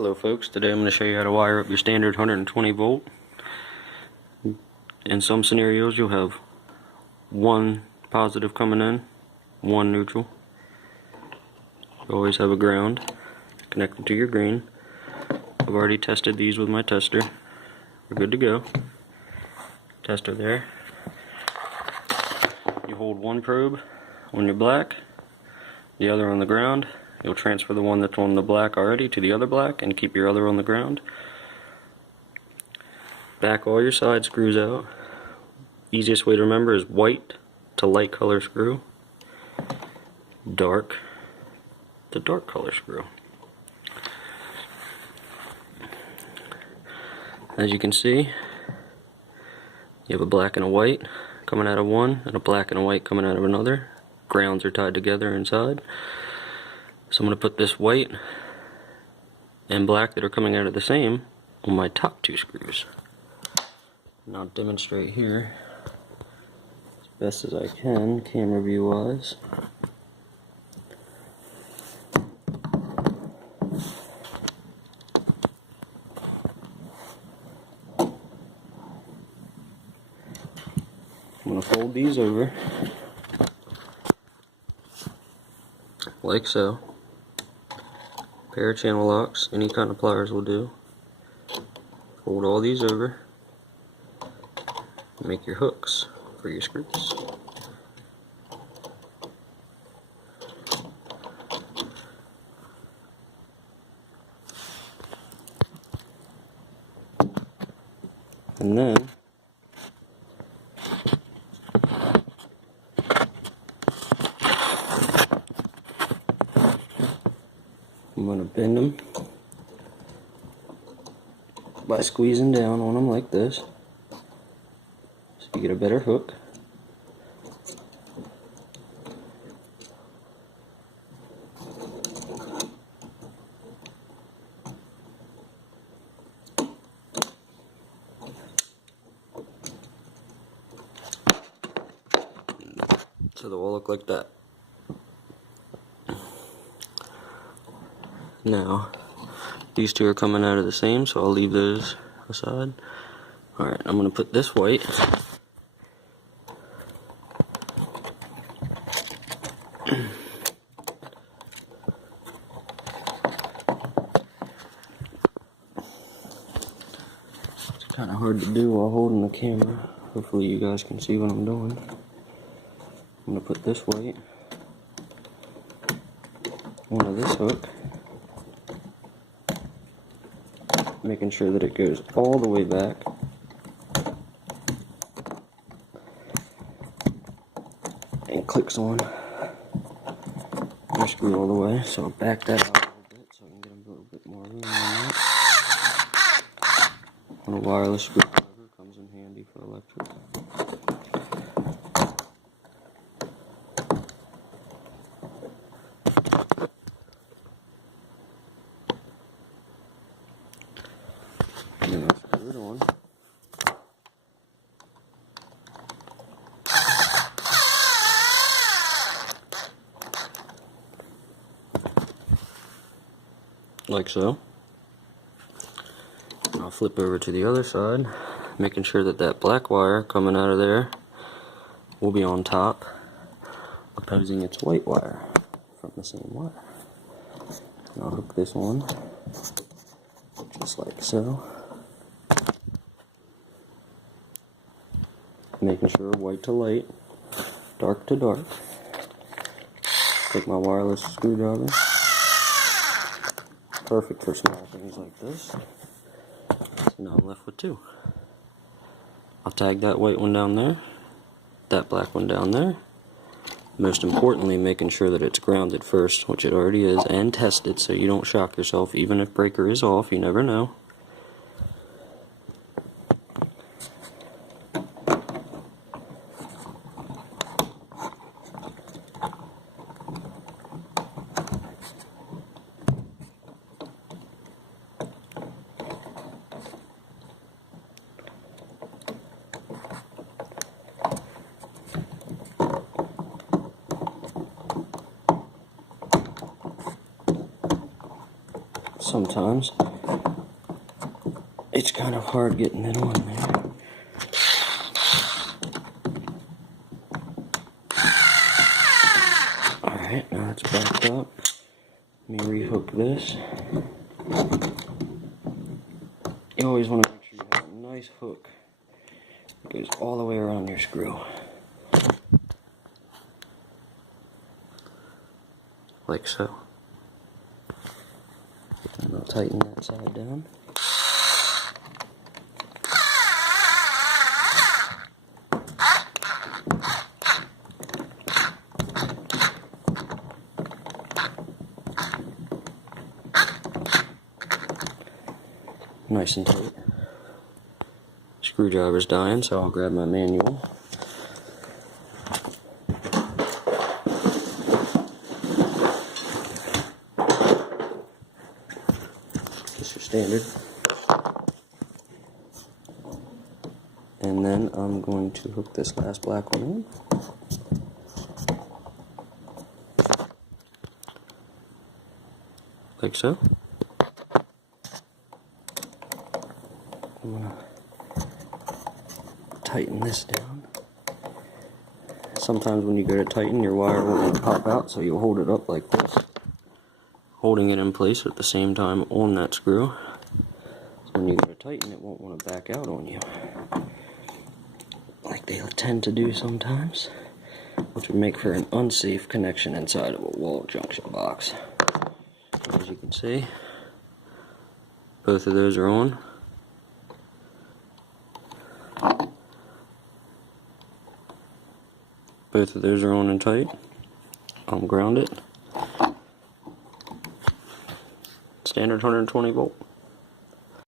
Hello folks, today I'm going to show you how to wire up your standard 120 volt. In some scenarios you'll have one positive coming in, one neutral. You always have a ground connected to your green. I've already tested these with my tester. We're good to go. Tester there. You hold one probe on your black, the other on the ground. You'll transfer the one that's on the black already to the other black and keep your other on the ground. Back all your side screws out. Easiest way to remember is white to light color screw, dark to dark color screw. As you can see, you have a black and a white coming out of one and a black and a white coming out of another. Grounds are tied together inside. So I'm going to put this white and black that are coming out of the same on my top two screws. And I'll demonstrate here as best as I can, camera view wise. I'm going to fold these over like so. Pair of channel locks, any kind of pliers will do. Fold all these over. Make your hooks for your screws. And then I'm going to bend them by squeezing down on them like this, so you get a better hook. So they'll all look like that. Now, these two are coming out of the same, so I'll leave those aside. Alright, I'm going to put this white it's kind of hard to do while holding the camera. Hopefully you guys can see what I'm doing. I'm going to put this white onto this hook, making sure that it goes all the way back. And clicks on your screw all the way. So I'll back that out a little bit so I can get a little bit more room on that. And a wireless screwdriver comes in handy for electric. And then I'll screw it on. Like so. And I'll flip over to the other side, making sure that that black wire coming out of there will be on top, opposing its white wire from the same wire. And I'll hook this on just like so, making sure white to light, dark to dark. Take my wireless screwdriver, perfect for small things like this. So now I'm left with two. I'll tag that white one down there, that black one down there. Most importantly, making sure that it's grounded first, which it already is, and tested so you don't shock yourself. Even if breaker is off, you never know. Sometimes it's kind of hard getting it on there. Alright, now it's backed up. Let me rehook this. You always want to make sure you have a nice hook that goes all the way around your screw. Like so. And I'll tighten that side down. Nice and tight. Screwdriver's dying, so I'll grab my manual. Just your standard. And then I'm going to hook this last black one in. Like so. I'm going to tighten this down. Sometimes when you go to tighten, your wire won't pop out, so you'll hold it up like this, holding it in place at the same time on that screw. So when you go to tighten, it won't want to back out on you, like they tend to do sometimes, which would make for an unsafe connection inside of a wall junction box. As you can see, both of those are on. Both of those are on and tight. Grounded. Standard 120 volt.